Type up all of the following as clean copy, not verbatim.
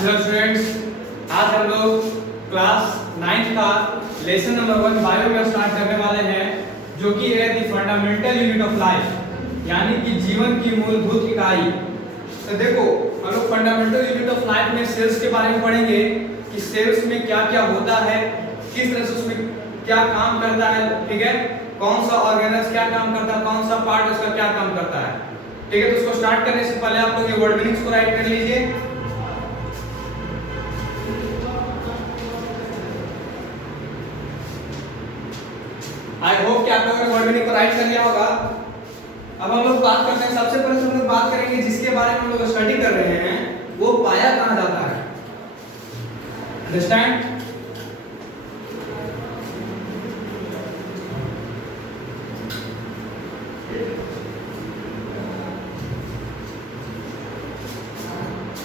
Hello students, आज हम लोग क्लास 9 का लेसन नंबर 1 बायो का स्टार्ट करने वाले हैं, जो कि है the fundamental unit of life, यानी कि जीवन की मूलभूत इकाई। तो देखो, हम लोग फंडामेंटल यूनिट ऑफ लाइफ में सेल्स के बारे में पढ़ेंगे कि सेल्स में क्या क्या होता है, किस तरह से उसमें क्या काम करता है, ठीक है, कौन सा ऑर्गेनल्स क्या काम करता है, कौन सा पार्ट उसका क्या काम करता है, ठीक है। तो उसको स्टार्ट करने से पहले आप लोग ये वर्ड मीनिंग्स को राइट कर लीजिए। आई होप कि आप लोगों ने वर्ड मीनिंग को राइट कर लिया होगा। अब हम लोग बात करते हैं, सबसे पहले हम लोग बात करेंगे जिसके बारे में हम लोग स्टडी कर रहे हैं, वो पाया कहाँ जाता है। अंडरस्टैंड?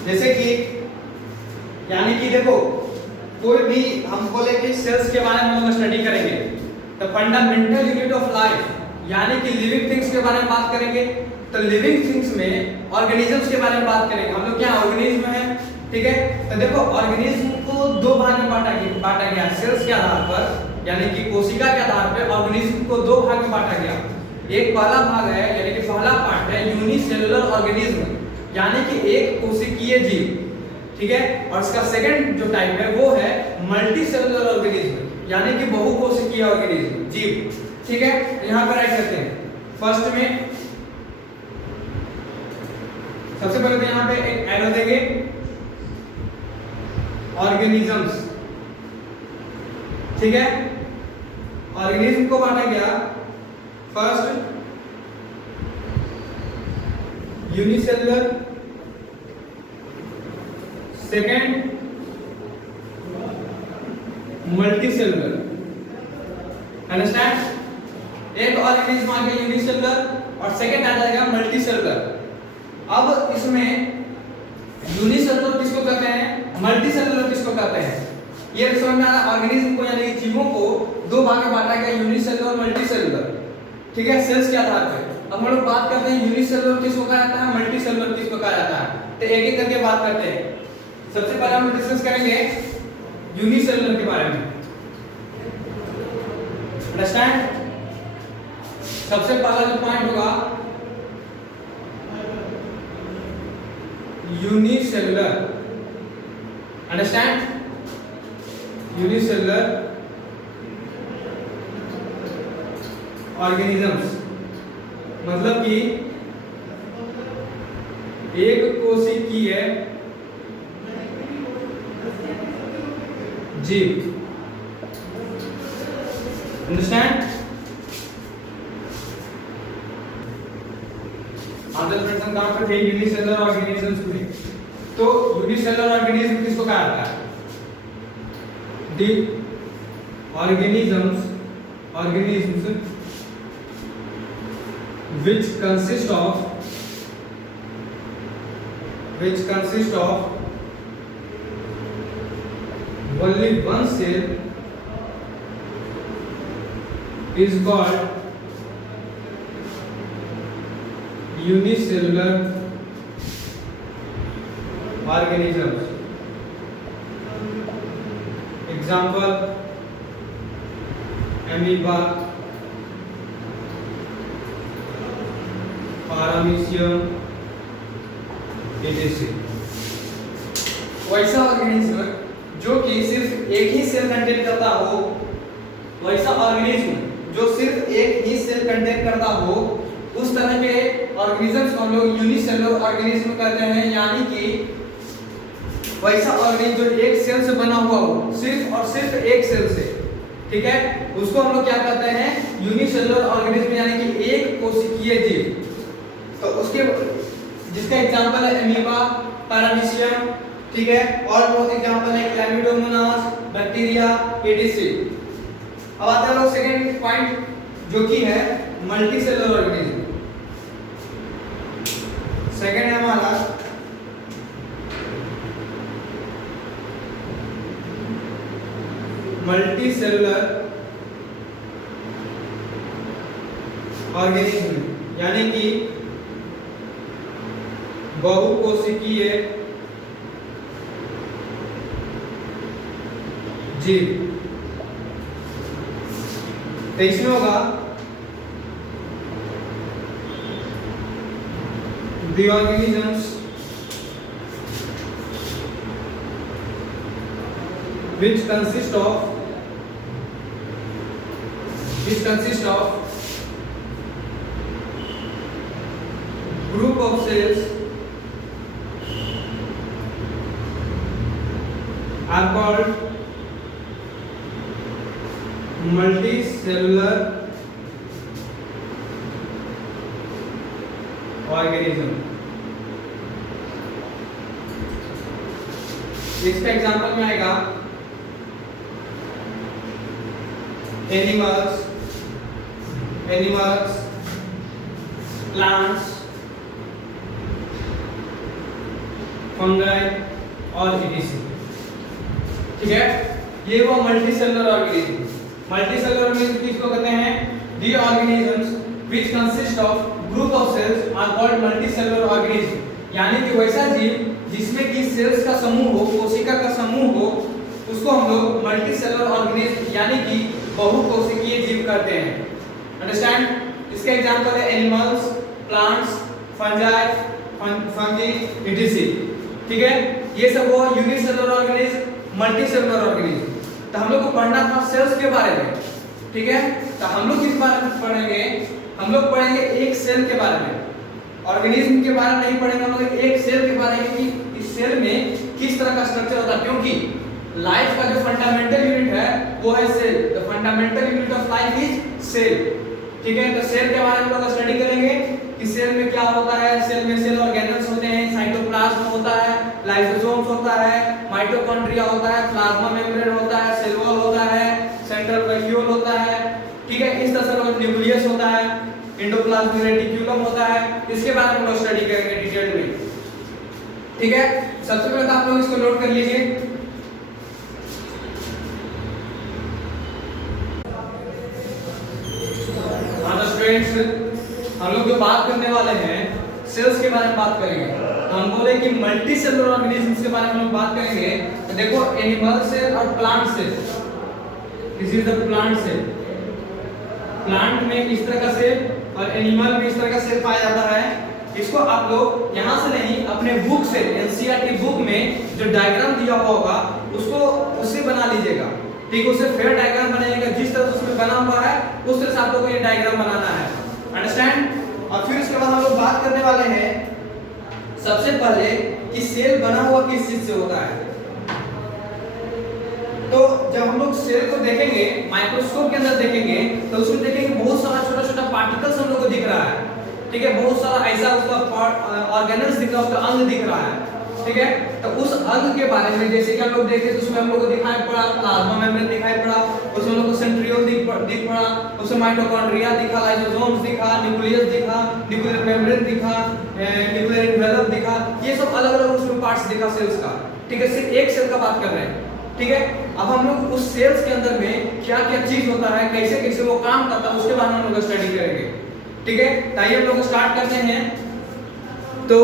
जैसे कि यानी कि देखो, कोई भी हम बोले कि सेल्स के बारे में हम लोग स्टडी करेंगे, तो फंडामेंटल यूनिट ऑफ लाइफ यानी कि लिविंग थिंग्स के बारे में बात करेंगे। तो लिविंग थिंग्स में ऑर्गेनिजम्स के बारे में बात करेंगे। हम लोग क्या ऑर्गेनिज्म है, ठीक है। तो देखो, ऑर्गेनिज्म को दो भाग में बांटा गया सेल्स के आधार पर, यानी कि कोशिका के आधार पर ऑर्गेनिज्म को दो भाग में बांटा गया। एक पहला भाग है, यानी कि पहला पार्ट है यूनिसेलुलर ऑर्गेनिज्म, यानी कि एक कोशिकीय जीव, ठीक है। और इसका सेकंड जो टाइप है वो है मल्टीसेलुलर ऑर्गेनिज्म, यानी कि बहुकोशिकीय ऑर्गेनिज्म जीव, ठीक है। यहां पर राइट करते हैं। फर्स्ट में सबसे पहले तो यहां पे एक एरो देंगे, ऑर्गेनिजम्स, ठीक है। ऑर्गेनिज्म को बांटा गया, first unicellular, second multicellular. Understand? एक ऑर्गेनिज्म आ गया यूनिसेलुलर और सेकेंड आ जाएगा मल्टीसेलुलर। अब इसमें यूनिसेलुलर किसको कहते हैं, मल्टीसेलुलर किसको कहते हैं, ये समझ में आ रहा। ऑर्गेनिज्म को यानी कि जीवों को दो भाग में बांटा गया, यूनिसेलुलर और मल्टीसेलुलर, ठीक है, सेल्स के आधार पर। अब हम लोग बात करते हैं यूनिसेलुलर किसको कहा जाता है, मल्टीसेलुलर किसको कहा जाता है। तो एक एक करके बात करते हैं। सबसे पहले हम डिस्कस करेंगे यूनिसेलुलर के बारे में। अंडरस्टैंड? सबसे पहला जो पॉइंट होगा यूनिसेलुलर। अंडरस्टैंड? यूनिसेलुलर ऑर्गेनिजम्स मतलब कि एक कोशिकीय जीव। अंडरस्टैंड? काम करते हैं यूनिसेलुलर ऑर्गेनिजम्स को। तो यूनिसेलुलर ऑर्गेनिज्म किसको कहा जाता है, दी organisms which consist of only one cell is called unicellular organisms. Example: amoeba, paramecium, etc. वैसा ऑर्गेनिज्म जो कि सिर्फ एक ही सेल कंटेन करता हो, वैसा ऑर्गेनिज्म जो सिर्फ एक ही सेल कंटेन करता हो, उस तरह के ऑर्गेनिजम्स को हम लोग यूनिसेलुलर ऑर्गेनिज्म कहते हैं। यानी कि वैसा ऑर्गेनिज्म जो एक सेल से बना हुआ हो, सिर्फ और सिर्फ एक सेल से, ठीक है, उसको हम लोग क्या कहते हैं, यूनिसेलुलर ऑर्गेनिज्म, यानी कि एक कोशिकीय जीव। तो उसके जिसका एग्जांपल है एमीबा, पैरामीशियम, ठीक है, और बहुत एग्जांपल है क्लैमिडोमोनास, बैक्टीरिया, एटीसी। अब आते हैं लोग सेकंड पॉइंट, जो कि है मल्टीसेलुलर ऑर्गेनिज्म। सेकंड है हमारा मल्टीसेलुलर ऑर्गेनिज्म, यानी कि बहुकोशिकीय जीव। तो इसमें होगा the organisms which consist of group of cells are called multicellular organism। इसका एग्जांपल में आएगा एनिमल्स, प्लांट्स, फंगाई और इटीसी। ठीक है, ये वो मल्टीसेलुलर ऑर्गेनिज्म। मल्टीसेलुलर ऑर्गेनिज्म किसको कहते हैं? The organisms which consist of group of cells are called multicellular organism. यानी कि वैसा जीव जिसमें कि सेल्स का समूह हो, कोशिका का समूह हो, उसको हम लोग मल्टीसेलुलर ऑर्गेनिज्म यानी कि बहुकोशिकीय जीव कहते हैं। अंडरस्टैंड? इसके एग्जांपल है एनिमल्स, प्लांट्स, फंगी, इटीसी। ठीक है, ये सब वो यूनिसेलुलर ऑर्गेनिज्म, मल्टीसेलुलर ऑर्गेनिज्म। तो हम लोग को पढ़ना था सेल्स के बारे में। ठीक है, तो हम लोग किस बारे में पढ़ेंगे? हम लोग पढ़ेंगे एक सेल के बारे में। ऑर्गेनिज्म के बारे में नहीं पढ़ेंगे, हम लोग एक सेल के बारे में कि इस सेल में किस तरह का स्ट्रक्चर होता है। क्योंकि लाइफ का जो फंडामेंटल यूनिट है वो है cell. The fundamental unit of life is cell. ठीक है, तो सेल के बारे में हम लोग स्टडी करेंगे कि सेल में क्या होता है। सेल में सेल ऑर्गेनल्स होते हैं, साइटोप्लाज्म होता है, लाइसोसोम्स होता है, माइटोकॉन्ड्रिया होता है, प्लाज्मा मेम्ब्रेन होता है, सेल वॉल होता है, सेंट्रल वैक्यूल होता है। ठीक है, इस तरह से न्यूक्लियस होता है, एंडोप्लाज्मिक रेटिक्यूलम होता है। इसके बारे में हम लोग स्टडी करेंगे डिटेल में। ठीक है, सबसे पहले तो आप लोग इसको नोट कर लीजिए। हम लोग जो बात करने वाले हैं सेल्स के बारे में बात करेंगे। तो हम बोले कि मल्टी सेलुलर ऑर्गेनिज्म्स के बारे में हम बात करेंगे। तो देखो एनिमल सेल और plant cell, this is the plant cell. Plant में इस तरह का सेल और एनिमल में इस तरह का सेल पाया जाता है। इसको आप लोग यहाँ से नहीं अपने बुक से, एनसीईआरटी बुक में जो डायग्राम दिया हुआ होगा उसको उससे बना लीजिएगा। ठीक, उससे फेयर डायग्राम बनाइएगा। जिस तरह से उसमें बना हुआ है उस तरह से आप लोगों को ये डायग्राम बनाना है। अंडरस्टैंड? और फिर उसके बाद हम लोग बात करने वाले हैं सबसे पहले कि सेल बना हुआ किस चीज से होता है। तो जब हम लोग सेल को देखेंगे, माइक्रोस्कोप के अंदर देखेंगे, तो उसमें देखेंगे बहुत सारा छोटा-छोटा पार्टिकल्स हम लोग को दिख रहा है। ठीक है, बहुत सारा ऐसा उसका ऑर्गेनल्स दिख रहा है, उसका अंग दिख रहा है। ठीक है, तो उस अंग के बारे में जैसे कि हम लोग देखे तो उसमें हम लोग को दिखाई पड़ा प्लाज्मा मेम्ब्रेन दिखाई पड़ा, उसमें हम लोग को सेंट्रियोल दिख पड़ा, उसमें माइटोकॉन्ड्रिया दिखा, लाइसोसोम्स दिखा, न्यूक्लियस दिखा, न्यूक्लियर मेम्ब्रेन दिखा, न्यूक्लियर एनवेलप दिखा। ये सब अलग-अलग उसमें पार्ट्स दिखा सेल्स का। ठीक है, सिर्फ एक सेल का बात कर रहे हैं। ठीक है, अब हम लोग उस सेल्स के अंदर में क्या-क्या चीज होता है, कैसे-कैसे वो काम करता है, उसके बारे में हम लोग स्टडी करेंगे। ठीक है, आइए हम लोग स्टार्ट करते हैं। तो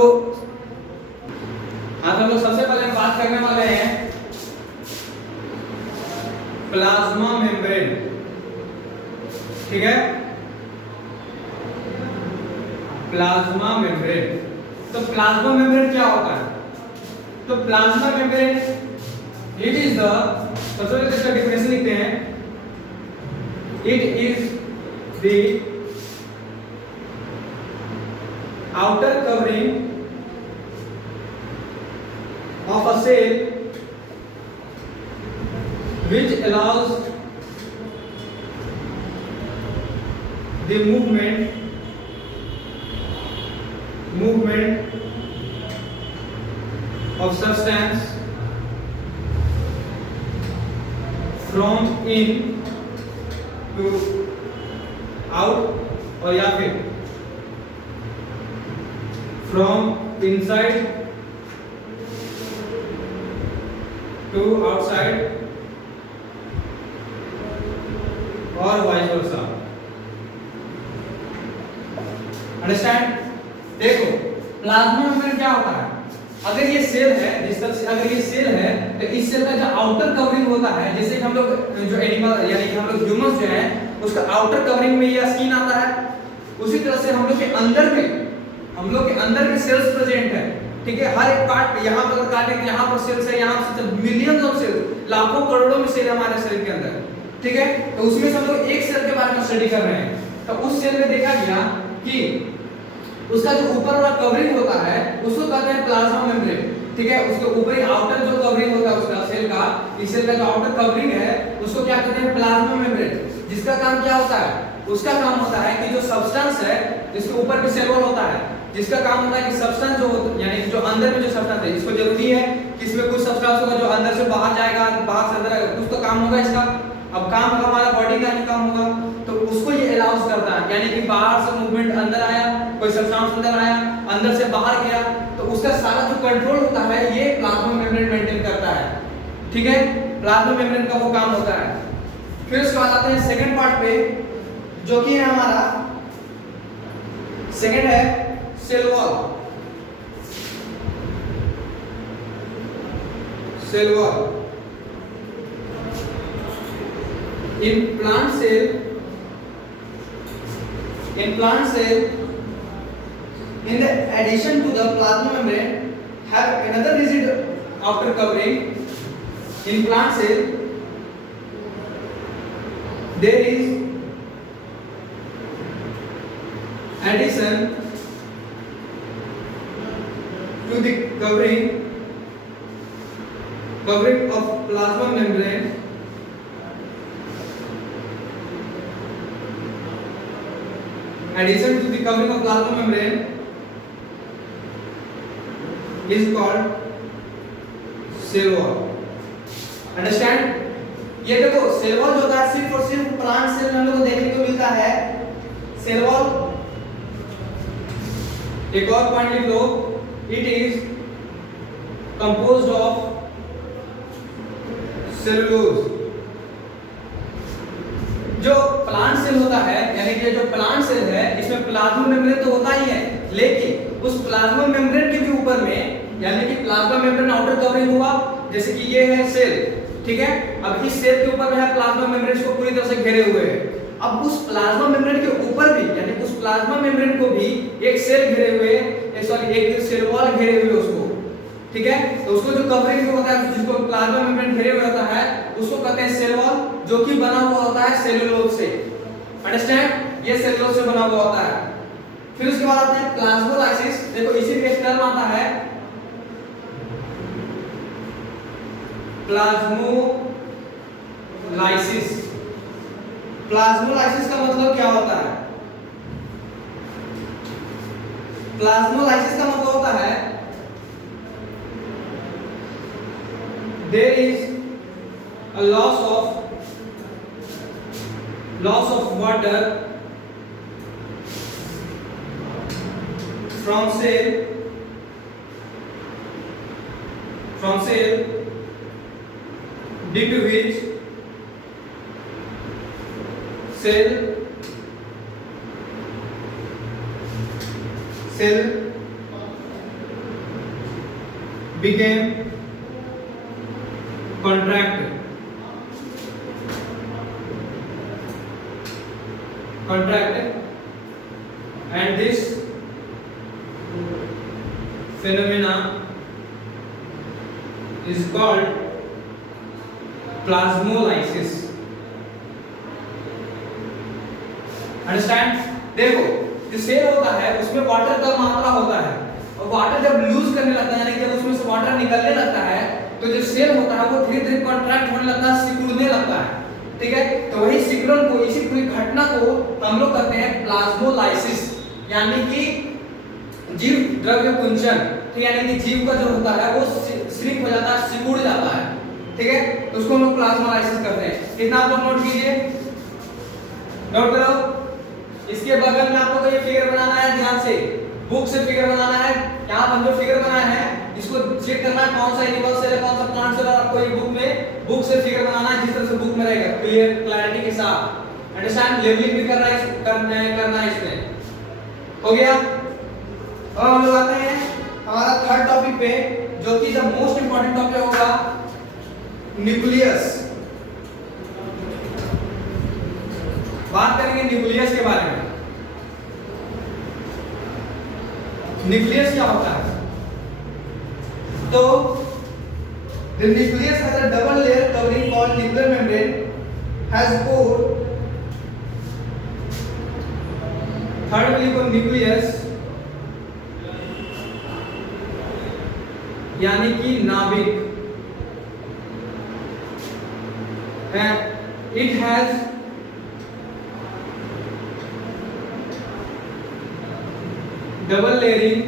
आज हम लोग सबसे पहले बात करने वाले हैं प्लाज्मा मेम्ब्रेन। ठीक है, प्लाज्मा मेम्ब्रेन। तो प्लाज्मा मेम्ब्रेन क्या होता है? तो plasma membrane it is the, सबसे पहले इसका डेफिनेशन लिखते हैं। It is the outer covering of a cell which allows the movement of substance from in to out, और या फिर from inside to outside और वाइस वर्सा। अंडरस्टैंड? देखो प्लाज्मा मेम्ब्रेन क्या होता है? अगर ये सेल है, जिस तरह से अगर ये सेल है तो इस सेल का जो आउटर कवरिंग होता है, जैसे कि हम लोग जो एनिमल यानी कि हम लोग ह्यूमंस जो हैं उसका आउटर कवरिंग में ये स्किन आता है, उसी तरह से हम लोग के अंदर में सेल्स प्रेजेंट है। ठीक है, हर एक पार्ट यहाँ पर काटे कि यहाँ पर सेल्स है, यहाँ पर मिलियंस ऑफ सेल्स, लाखों करोड़ों में सेल हमारे सेल के अंदर। ठीक है, तो उसमें से हम लोग एक सेल के बारे में स्टडी कर रहे हैं। तो उस सेल में देखा गया कि उसका जो ऊपर वाला कवरिंग होता है उसको कहते हैं प्लाज्मा मेम्ब्रेन। ठीक है, उसके ऊपरी आउटर जो कवरिंग होता है उसका सेल का, इस सेल का जो आउटर कवरिंग है उसको क्या कहते हैं प्लाज्मा मेम्ब्रेन। जिसका काम क्या होता है, उसका काम होता है कि जो सब्सटेंस है जिसके ऊपर भी सेल वॉल होता है, जिसका काम होता है कि सब्सटेंस जो यानी जो अंदर में जो सब्सटेंस है, इसको जरूरी है कि इसमें कुछ सब्सटेंस होगा जो अंदर से बाहर जाएगा, बाहर से अंदर आएगा, कुछ तो काम होगा इसका। अब काम होगा हमारा बॉडी का ही काम होगा, तो उसको ये अलाउज करता है, यानी कि बाहर से मूवमेंट अंदर आया, कोई सब्सटेंस अंदर आया, अंदर से बाहर गया, तो उसका सारा जो कंट्रोल होता है ये प्लाज्मा मेम्ब्रेन मेंटेन करता है। ठीक है, प्लाज्मा मेम्ब्रेन का वो काम होता है। फिर उसके बाद आते हैं सेकंड पार्ट पे, जो कि है हमारा सेकंड है cell wall. Cell wall in plant cell, in the addition to the plasma membrane have another rigid outer covering. In plant cell there is addition to the covering of plasma membrane addition to the covering of plasma membrane is called cell wall. Understand? ये देखो cell wall जो होता है सिर्फ और सिर्फ plant cell में हम लोग को देखने को मिलता है। सेल वॉल एक और पॉइंट लिख लो, it is composed of cellulose. जो प्लांट सेल होता है यानी कि जो प्लांट सेल है इसमें प्लाज्मा मेम्ब्रेन तो होता ही है, लेकिन उस प्लाज्मा मेम्ब्रेन के भी ऊपर में यानी कि प्लाज्मा मेम्ब्रेन आउटर कवरिंग हुआ, जैसे कि ये है सेल। ठीक है, अब इस सेल के ऊपर में है प्लाज्मा मेम्ब्रेन, इसको पूरी तरह से घेरे हुए है। अब उस प्लाज्मा मेम्ब्रेन के ऊपर भी यानी उस प्लाज्मा मेम्ब्रेन को भी एक सेल घेरे हुए है, सॉरी एक सेल वॉल घेरे हुए उसको। ठीक है, तो उसको जो कवरिंग होता है जिसको प्लाज्मा मेम्ब्रेन घेरे हुए होता है उसको कहते हैं सेल वॉल, जो कि बना हुआ होता है सेलुलोज से। अंडरस्टैंड? ये सेलुलोज से बना हुआ होता है। फिर उसके बाद आते हैं प्लाज्मोलाइसिस। देखो इसी पे एक टर्म आता है प्लाज्मोलाइसिस। प्लाज्मोलाइसिस का मतलब क्या होता है? प्लाज्मोलाइसिस का मतलब होता है there is a loss of water from cell due to which cell became contract and this phenomena is called plasmolysis. Understand? देखो जो सेल होता है उसमें वाटर का मात्रा होता है और वाटर जब लूज करने लगता है यानी जब उसमें से वाटर निकलने लगता है तो जो सेल होता है वो धीरे धीरे कॉन्ट्रैक्ट होने लगता है, सिकुड़ने लगता है। ठीक है, तो वही सिकुड़न को, इसी पूरी घटना को हम लोग कहते हैं प्लाज्मोलाइसिस, यानी कि जीव द्रव्य कुंचन। ठीक है, यानी कि जीव का जो होता है वो श्रिंक हो जाता है, सिकुड़ जाता है। ठीक है, तो उसको हम लोग प्लाज्मोलाइसिस करते हैं। कितना आप लोग नोट कीजिए, नोट करो। इसके बगल में आप लोग को ये फिगर बनाना है, ध्यान से बुक से फिगर बनाना है। यहाँ हम जो फिगर बनाए हैं इसको चेक करना है कौन सा एनिमल सेल है कौन सा प्लांट सेल है। आपको ये बुक से फिगर बनाना है जिस तरह से बुक में रहेगा, क्लियर क्लैरिटी के साथ। अंडरस्टैंड? लेवलिंग भी करना है इसमें। हो गया? और हम लोग आते हैं हमारा थर्ड टॉपिक पे, जो कि द मोस्ट इंपॉर्टेंट टॉपिक होगा, न्यूक्लियस। बात करेंगे न्यूक्लियस के बारे में। न्यूक्लियस क्या होता है? तो the nucleus has a double layer covering called nuclear membrane, has core, third will go nucleus, यानी कि नाभिक है। It has double layering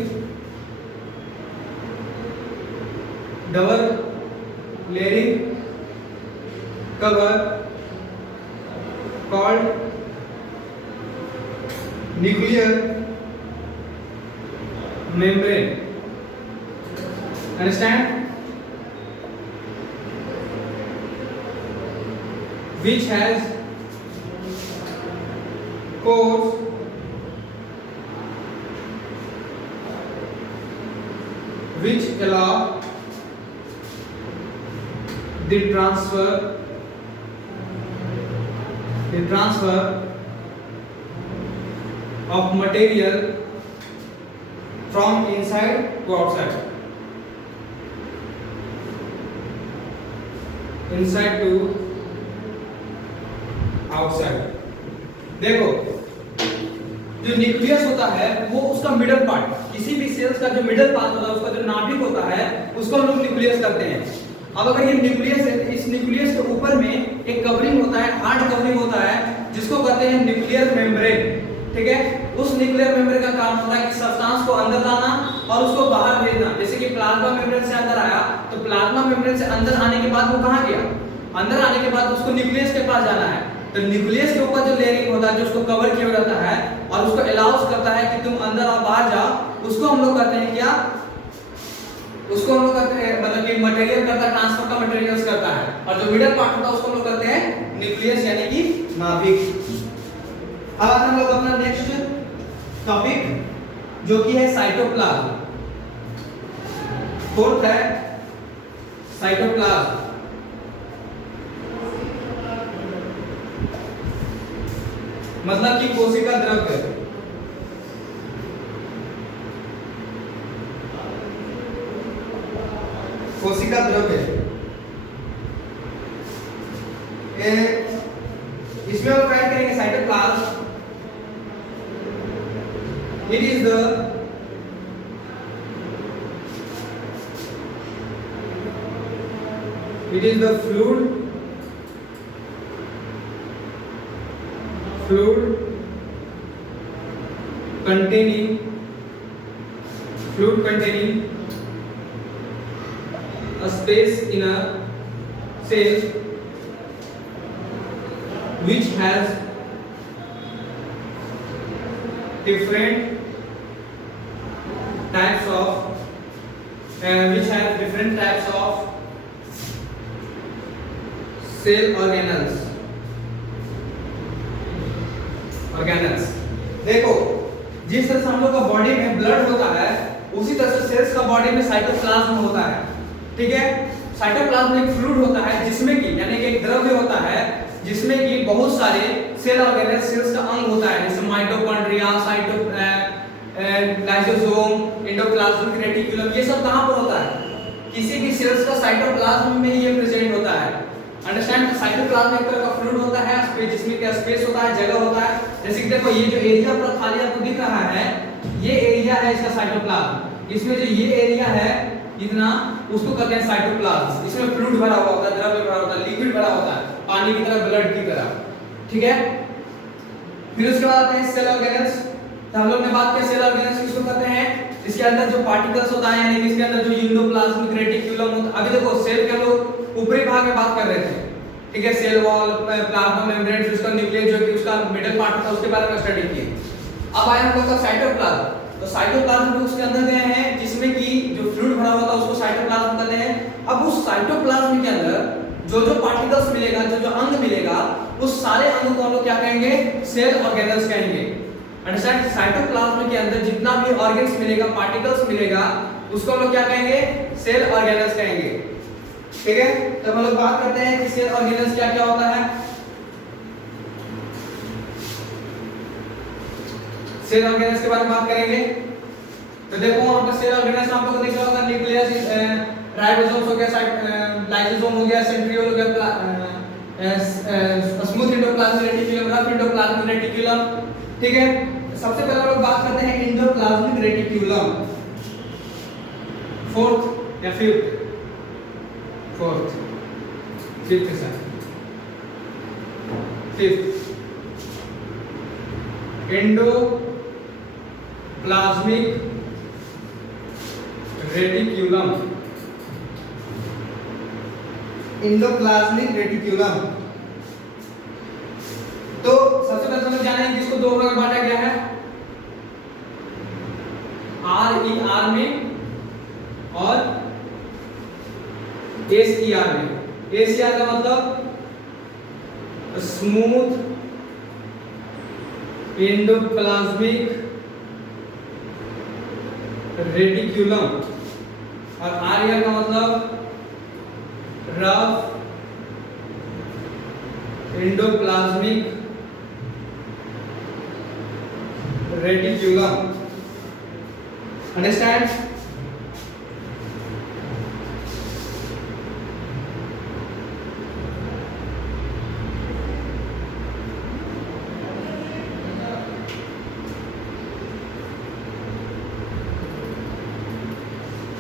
cover called nuclear membrane. Understand? Which has cores which allow the transfer of material from inside to outside, inside to outside। देखो, जो nucleus होता है वो उसका मिडल पार्ट, किसी भी सेल्स का जो मिडल पार्ट होता है, उसका जो नाभिक होता है, उसको हम लोग न्यूक्लियस करते हैं। अब अगर ये न्यूक्लियस है, इस न्यूक्लियस के ऊपर में एक कवरिंग होता है, हार्ड कवरिंग होता है, जिसको कहते हैं न्यूक्लियर मेम्ब्रेन। ठीक है, उस न्यूक्लियर मेम्ब्रेन का काम होता है कि सब्सटेंस को अंदर लाना और उसको बाहर भेजना। जैसे कि प्लाज्मा मेम्ब्रेन से अंदर आया, तो प्लाज्मा मेम्ब्रेन से अंदर आने के बाद वो कहां गया? अंदर आने के बाद उसको न्यूक्लियस के पास जाना है। तो न्यूक्लियस के ऊपर जो लेयरिंग होता है, जो उसको कवर किया रहता है और उसको अलाउस करता है कि तुम अंदर और बाहर जाओ, उसको हम लोग कहते हैं क्या? उसको हम लोग कहते हैं, मतलब कि मटेरियल करता है, ट्रांसफर का मटेरियल्स करता है। और जो मिडल पार्ट होता है उसको हम लोग कहते हैं न्यूक्लियस, यानी कि नाभिक। अब आते हैं हम लोग अपना नेक्स्ट टॉपिक, जो कि है साइटोप्लाज्म। फोर्थ है साइटोप्लाज्म। मतलब कि कोशिका द्रव्य। कोशिका द्रव्य इसमें हम ट्राई करेंगे cytoplasm. It is the fluid containing a space in a cell which has different types of cell organelles। देखो, जिस तरह से हम लोग का बॉडी में ब्लड होता है, उसी तरह से सेल्स का बॉडी में साइटोप्लाज्म होता है। ठीक है, साइटोप्लाज्म एक फ्लूइड होता है जिसमें कि, यानी कि एक द्रव्य होता है जिसमें कि बहुत सारे सेल ऑर्गेनेल्स, सेल्स का अंग होता है, जैसे माइटोकॉन्ड्रिया, लाइसोसोम, एंडोप्लाज्मिक रेटिकुलम। ये सब कहां पर होता है? किसी भी सेल्स का साइटोप्लाज्म में ये प्रेजेंट होता है। अंडरस्टैंड? साइटोप्लाज्म एक तरह का फ्लूइड होता है, जिसमें क्या स्पेस होता है, जगह होता है। जैसे कि देखो, ये जो एरिया पूरा खाली आपको दिख रहा है, ये एरिया है इसका साइटोप्लाज्म। इसमें जो ये एरिया है इतना, उसको कहते हैं साइटोप्लाज्म। इसमें फ्लूइड भरा हुआ होता है, द्रव्य भरा होता है, लिक्विड भरा होता है, पानी की तरह, ब्लड की तरह। ठीक है, फिर उसके बाद आते हैं सेल ऑर्गेनेल्स। तो हम लोग ने बात की सेल ऑर्गेनेल्स किसको कहते हैं? इसके अंदर जो पार्टिकल्स होता है, यानी कि इसके अंदर जो एंडोप्लाज्मिक रेटिकुलम होता है। अभी देखो, सेल के हम लोग ऊपरी भाग में बात कर रहे थे। ठीक है, सेल वॉल, प्लाज्मा मेम्ब्रेन, उसका न्यूक्लियस जो कि उसका मिडल पार्ट होता है, उसके बारे में स्टडी किए। अब आया हम लोग का साइटोप्लाज्म। तो साइटोप्लाज्म भी उसके अंदर गए हैं, जिसमें कि जो फ्लूइड भरा होता है उसको साइटोप्लाज्म कहते हैं। अब उस साइटोप्लाज्म के अंदर जो पार्टिकल्स मिलेगा, जो अंग मिलेगा, उस सारे अंग को हम लोग क्या कहेंगे? सेल ऑर्गेनल्स कहेंगे। अंडरस्टैंड? साइटोप्लाज्म के अंदर जितना भी ऑर्गन्स मिलेगा, पार्टिकल्स मिलेगा, उसको हम लोग क्या कहेंगे, सेल ऑर्गेनेल्स कहेंगे। ठीक है, तो हम लोग बात करते हैं कि सेल ऑर्गेनेल्स क्या क्या होता है। सेल ऑर्गेनेल्स के बारे में बात करेंगे। तो देखो वहां पर सेल ऑर्गेनेल्स आप लोगों को दिख रहा होगा, न्यूक्लियस, राइबोसोम्स हो गया, लाइसोसोम हो गया, सेंट्रियोल हो गया, smooth endoplasmic reticulum, rough endoplasmic reticulum. ठीक है, सबसे पहले हम लोग बात करते हैं एंडोप्लाज्मिक रेटिकुलम, फोर्थ या फिफ्थ के साथ fifth endoplasmic reticulum. Endoplasmic reticulum, तो सबसे पहले हम जानेंगे कि इसको दो भाग में बांटा गया है, RER में और SER में। SER का मतलब स्मूथ एंडोप्लाज्मिक रेटिकुलम और RER का मतलब रफ एंडोप्लाज्मिक रेटिकुलम। अंडरस्टैंड?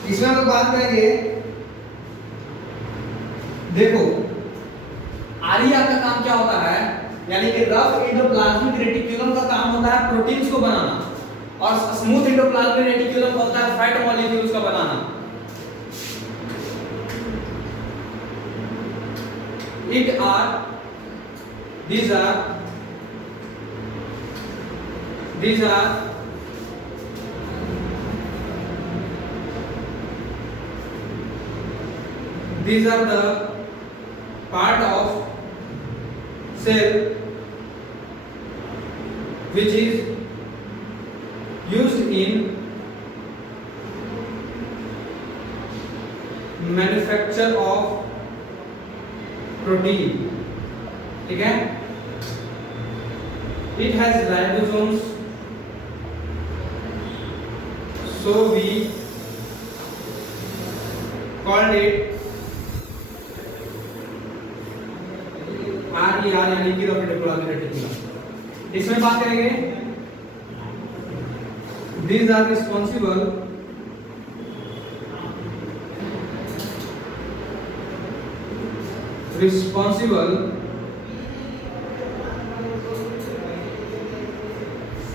इसमें हम लोग बात करेंगे, देखो आरईआर का काम क्या होता है, यानी कि रफ एंडोप्लाज्मिक रेटिकुलम का काम होता है प्रोटीन्स को बनाना और स्मूथ एंडोप्लाज्मिक रेटिकुलम का होता है फैट मॉलिक्यूल्स का बनाना। These are the part of cell which is used in manufacture of protein. ठीक है, it has ribosomes, so we called it RER यानी कि रफ एंडोप्लाज्मिक रेटिकुलम। इसमें बात करेंगे, these are responsible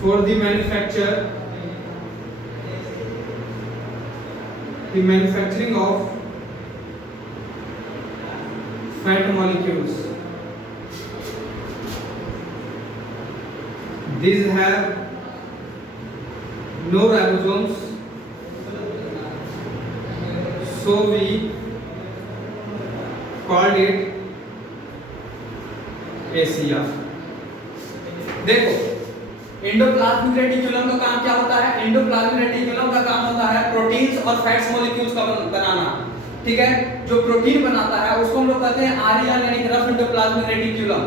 for the manufacturing of fat molecules. These have no ribosomes, so we called it ACR. देखो endoplasmic reticulum का काम क्या होता है, एंडोप्लाज्मिक रेटिकुलम का काम होता है प्रोटीन्स और फैट्स मॉलिक्यूल्स का बनाना। ठीक है, जो प्रोटीन बनाता है उसको हम लोग कहते हैं RER यानी कि रफ एंडोप्लाज्मिक रेटिकुलम,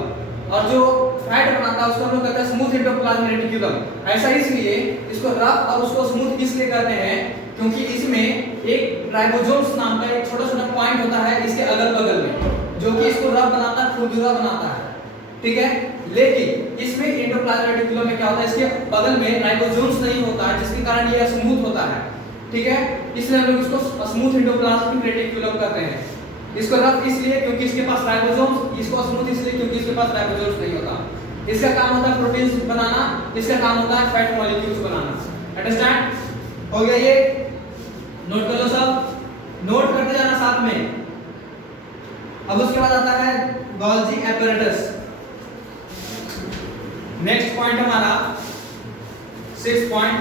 और जो फैट बनाता है उसको हम लोग कहते हैं स्मूथ एंडोप्लाज्मिक रेटिकुलम। ऐसा इसलिए इसको रफ और उसको स्मूथ इसलिए कहते हैं क्योंकि इसमें एक राइबोसोम्स नाम का एक छोटा छोटा पॉइंट होता है इसके अगल बगल में, जो कि इसको रफ बनाता है, खुरदुरा बनाता है। ठीक है, लेकिन इसमें एंडोप्लाज्मिक रेटिकुलम में क्या होता है, इसके बगल में राइबोसोम्स नहीं होता है, जिसके कारण ये स्मूथ होता है। ठीक है, इसलिए हम लोग इसको स्मूथ एंडोप्लाज्मिक रेटिकुलम कहते हैं। इसको रफ इसलिए क्योंकि इसके पास राइबोसोम्स, इसको स्मूथ इसलिए क्योंकि इसके पास राइबोसोम्स नहीं होता। इसका काम होता है प्रोटीन्स बनाना, इसका काम होता है फैट मॉलिक्यूल्स बनाना। अंडरस्टैंड हो गया? ये नोट कर लो सब, नोट करते जाना साथ में। अब उसके बाद आता है गोल्जी एपैरेटस। नेक्स्ट पॉइंट हमारा 6 पॉइंट,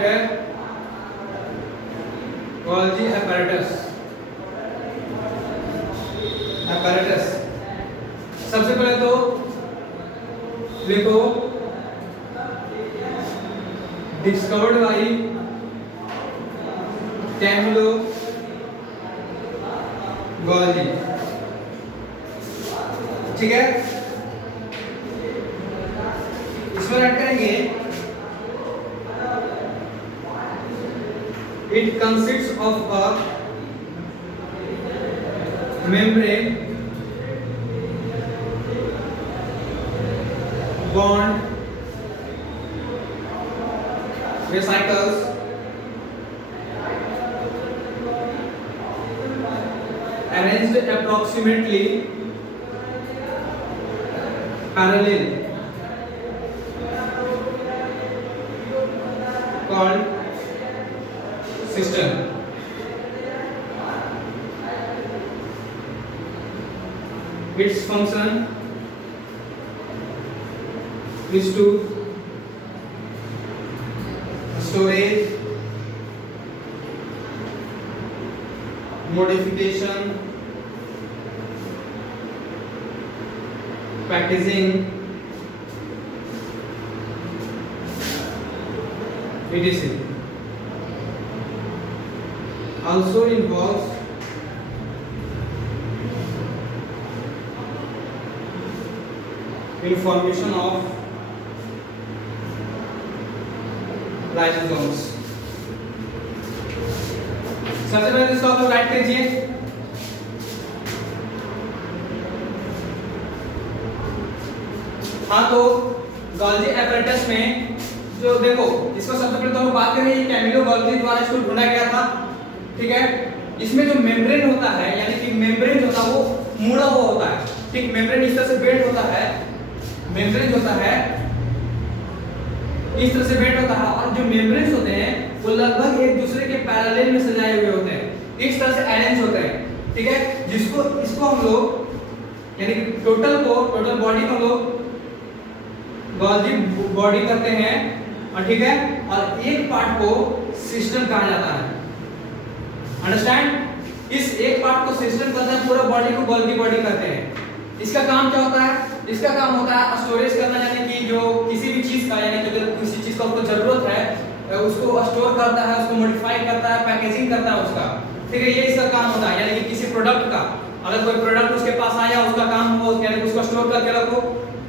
है गोल्जी एपैरेटस। लिखो डिस्कवर्ड बाय कैमिलो गोल्जी। ठीक है, इसमें ऐड करेंगे it consists of a membrane bond vesicles arranged approximately parallel called system। its function is to storage, modification, packaging, etc. Also involves information of lysosomes। सबसे पहले इसको आप लोग राइट कीजिए। हाँ, तो गोल्जी एपरेटस में जो देखो, इसको सबसे पहले तो हम बात करें, कैमिलो गोल्जी द्वारा इसको ढूंढा गया था। ठीक है, इसमें जो मेम्ब्रेन होता है, यानी कि मेम्ब्रेन होता है वो मुड़ा हुआ होता है। ठीक, मेम्ब्रेन इस तरह से बेंड होता है, मेम्ब्रेन होता है इस तरह से बेंड होता है, और जो मेम्ब्रेन्स होते हैं वो लगभग एक दूसरे के पैरेलल में सजाए हुए होते हैं, इस तरह से अरेंज होते हैं। ठीक है, इसको हम लोग यानी कि टोटल बॉडी को हम लोग गोल्जी बॉडी करते हैं, और ठीक है, और एक पार्ट को सिस्टम कहा जाता है। अंडरस्टैंड, इस एक पार्ट को सिस्टम कहते हैं, पूरा बॉडी को गोल्जी बॉडी कहते हैं। इसका काम क्या होता है? इसका काम होता है स्टोरेज करना, यानी कि जो किसी भी चीज का, यानी कि अगर किसी चीज का आपको जरूरत है उसको स्टोर करता है, उसको मॉडिफाई करता है, पैकेजिंग करता है उसका। ठीक है, ये इसका काम होता है। यानी कि किसी प्रोडक्ट का, अगर कोई प्रोडक्ट उसके पास आया, उसका काम हुआ, यानी कि उसको स्टोर करके रखो,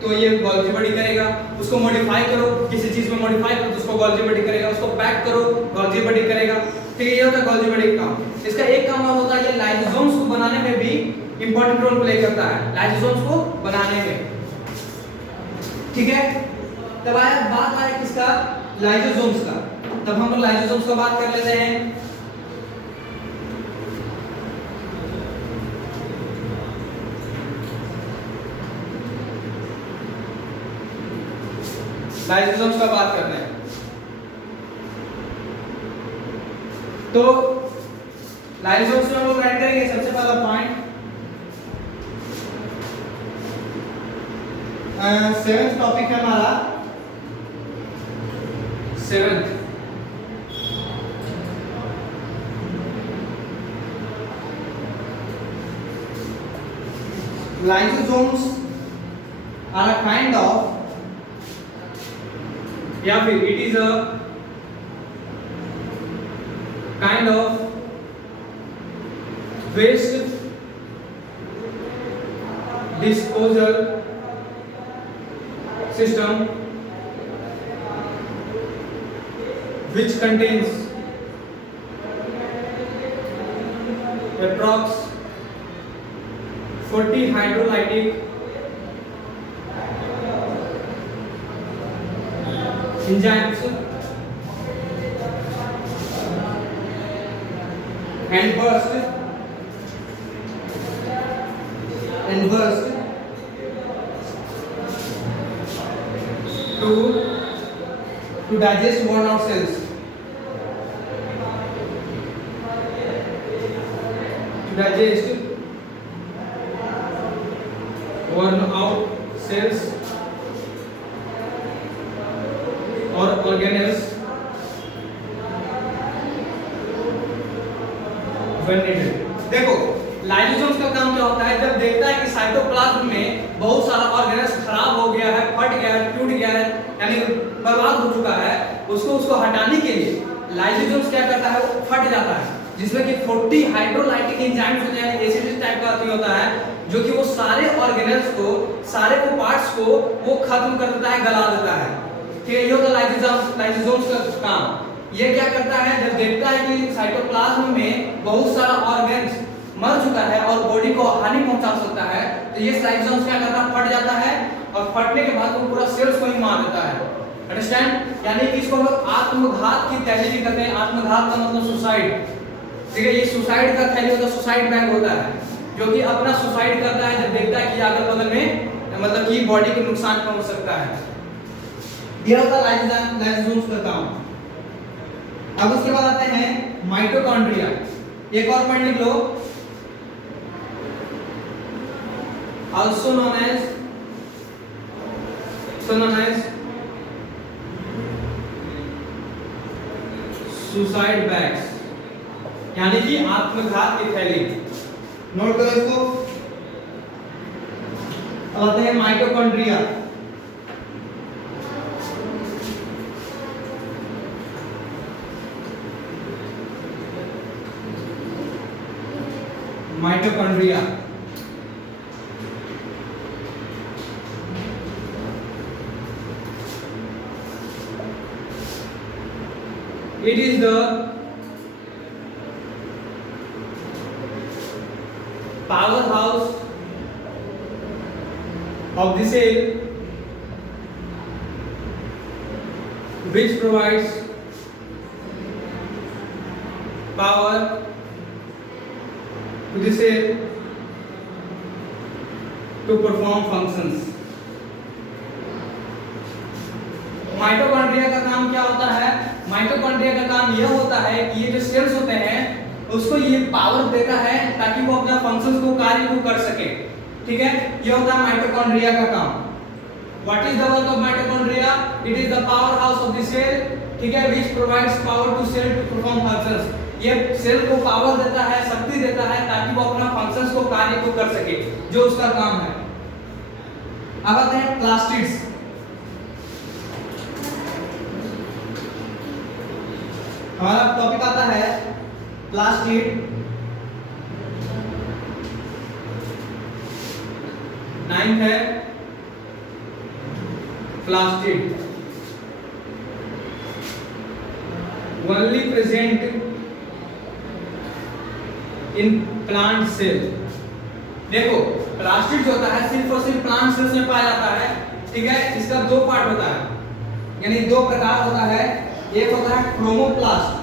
तो ये गोल्जी बॉडी करेगा। उसको मॉडिफाई करो, किसी चीज में मॉडिफाई करो तो उसको गोल्जी बॉडी करेगा। उसको पैक करो, गोल्जी बॉडी करेगा। ठीक है, ये होता है गोल्जी बॉडी का काम। इसका एक काम और होता है, ये लाइसोसोम्स को बनाने में भी इंपॉर्टेंट रोल प्ले करता है, लाइसोसोम्स को बनाने में। ठीक है, तब बात आया किसका? लाइसोसोम्स का। तब हम लोग लाइसोसोम्स का बात कर लेते हैं। लाइसोसोम्स का बात करते हैं, तो लाइसोसोम्स में हम लोग ऐड करेंगे सबसे पहला पॉइंट, 7th टॉपिक है हमारा, 7th lysosomes are a kind of, या फिर it is a kind of waste disposal system which contains approx 40 hydrolytic enzymes and burst to digest worn out cells, to digest worn out cells or organelles when needed। देखो, lysosomes का काम क्या होता है? जब देखता है कि साइटोप्लाज्म में बहुत सारा ऑर्गेनेल्स खराब हो गया है, फट गया है, यानी बर्बाद हो चुका है, उसको हटाने के लिए लाइसोसोम्स क्या करता है, वो फट जाता है, जिसमें कि 40 हाइड्रोलाइटिक एंजाइम्स होते हैं, एसिड टाइप का अति होता है, जो कि वो सारे ऑर्गेनेल्स को, सारे को पार्ट्स को वो खत्म कर देता है, गला देता है। ठीक है, ये होता है लाइसोसोम्स का काम। ये क्या करता है, जब देखता है कि साइटोप्लाज्म में बहुत सारा ऑर्गेन्स मर चुका है और बॉडी को हानि पहुंचा सकता है, तो ये लाइसोसोम्स क्या करता है, फट जाता है, और फटने के बाद वो पूरा सेल्स को ही मार देता है। अंडरस्टैंड? यानी कि इसको हम लोग आत्मघात की थैली भी कहते हैं। आत्मघात का मतलब सुसाइड। ठीक है, ये सुसाइड का थैली होता है, सुसाइड बैग होता है, जो कि अपना सुसाइड करता है जब देखता है कि अगल बगल में मतलब कि बॉडी को नुकसान पहुंच सकता है। ये होता है लाइसोसोम्स का काम। अब उसके बाद आते हैं माइटोकॉन्ड्रिया। एक और पॉइंट लिख लो, also known as suicide bags, यानी कि आत्मघात की थैली। नोट करो इसको। अब आते हैं mitochondria. Mitochondria it is the powerhouse of the cell which provides power to the cell to perform functions। Mitochondria का काम क्या होता है? माइटोकॉन्ड्रिया का काम यह होता है कि ये जो सेल्स होते हैं उसको ये पावर देता है ताकि वो अपना फंक्शंस को, कार्य को कर सके। ठीक है, ये होता है माइटोकॉन्ड्रिया का काम। What is the work of mitochondria? It is the power house of the cell, ठीक है, which provides power to cell to perform functions. ये सेल को पावर देता है, शक्ति देता है ताकि वो अपना फंक्शंस को, कार्य को कर सके, जो उसका काम है। अब आते हैं प्लास्टिड्स। हमारा टॉपिक आता है प्लास्टिड। 9th है plastid, only present in plant cell. देखो, प्लास्टिड जो होता है सिर्फ और सिर्फ प्लांट सेल्स में पाया जाता है। ठीक है, इसका दो पार्ट होता है, यानी दो प्रकार होता है। एक होता है क्रोमोप्लास्ट,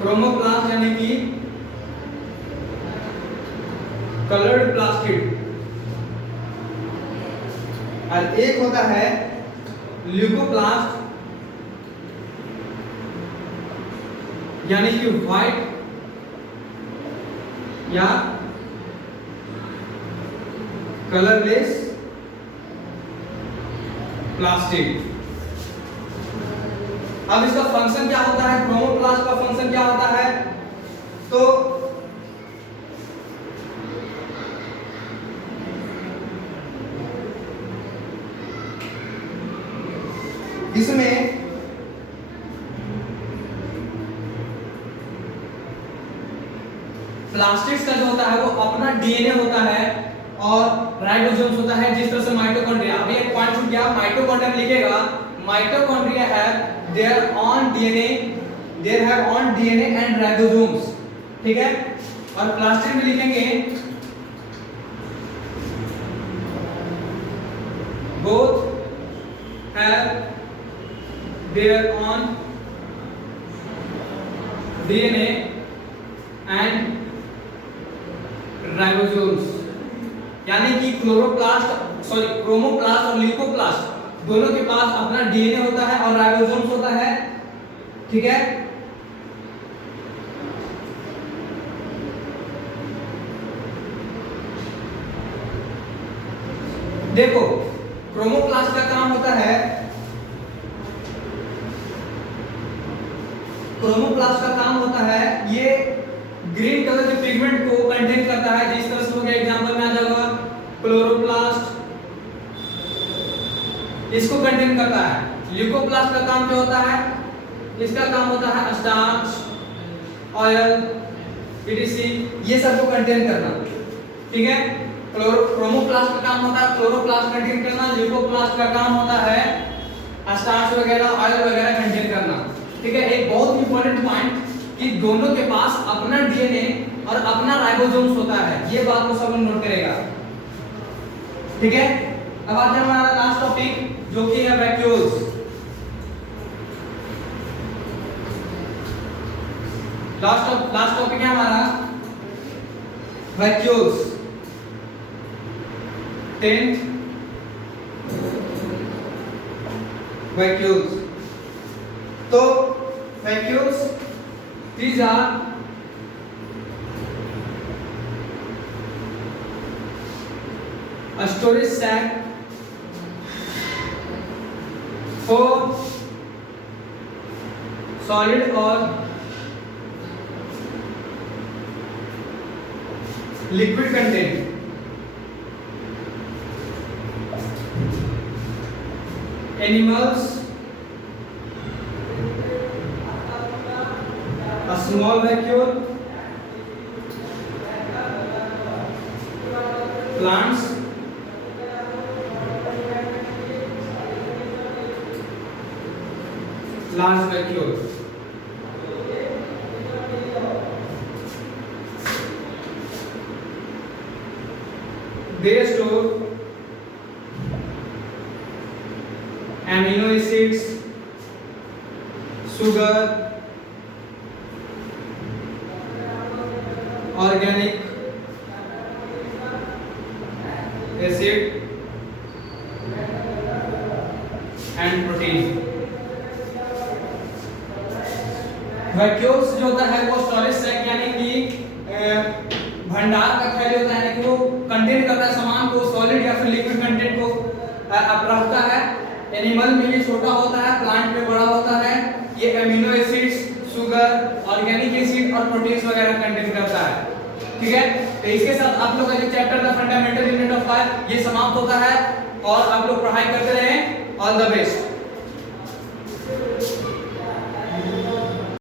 क्रोमोप्लास्ट यानी कि कलर्ड प्लास्टिड, और एक होता है ल्यूकोप्लास्ट यानी कि व्हाइट या कलरलेस प्लास्टिक। अब इसका फंक्शन क्या होता है? क्रोमोप्लास्ट का फंक्शन क्या होता है? तो इसमें प्लास्टिड्स का जो होता है वो अपना डीएनए होता है और राइबोसोम्स होता है, जिस तरह से माइटोकॉन्ड्रिया। अभी एक पॉइंट छूट गया, माइटोकॉन्ड्रिया में लिखेगा mitochondria have their own DNA, their have own DNA and ribosomes. ठीक है, और प्लास्टिड में लिखेंगे both have their own DNA and ribosomes. यानी कि क्रोमोप्लास्ट और ल्यूकोप्लास्ट दोनों के पास अपना डीएनए होता है और राइबोसोम्स होता है। ठीक है, देखो क्रोमोप्लास्ट का काम होता है, क्रोमोप्लास्ट का काम होता है ये ग्रीन कलर के पिगमेंट को कंटेन करता है। जिस तरह से हो गया एग्जांपल में कंटेन करता है। ल्यूकोप्लास्ट का काम क्या होता है? इसका काम होता है स्टार्च, ऑयल, पीटीसी, ये सब को कंटेन करना, ठीक है। क्रोमोप्लास्ट का काम होता है क्लोरोप्लास्ट कंटेन करना, ल्यूकोप्लास्ट का काम होता है स्टार्च वगैरह, ऑयल वगैरह कंटेन करना, ठीक है। एक बहुत इंपॉर्टेंट पॉइंट कि दोनों के पास अपना डीएनए और अपना राइबोसोम्स होता है, ये बात को सब लोग नोट करेगा, ठीक है। अब आते हैं हमारा लास्ट टॉपिक जो कि है वैक्यूल्स। लास्ट टॉपिक है हमारा वैक्यूल्स। 10th vacuoles. तो vacuoles these are a storage sac for solid or liquid content. Animals, a small vacuole, plants, large vacuole. They store amino acids, sugar, organic acid and protein. Vacuoles जो होता है वो storage sac यानी कि भंडार का थैली होता है, यानी कि वो कंटेन करता है सामान को, सॉलिड या फिर लिक्विड कंटेंट को रखता है। एनिमल में ये छोटा होता है, प्लांट में बड़ा होता है। ये amino acids, sugar, organic acid और प्रोटीन्स वगैरह कंटेन करता है, ठीक है। तो इसके साथ आप लोग का जो चैप्टर था फंडामेंटल यूनिट ऑफ लाइफ ये समाप्त होता है और आप लोग पढ़ाई करते रहें। All the best.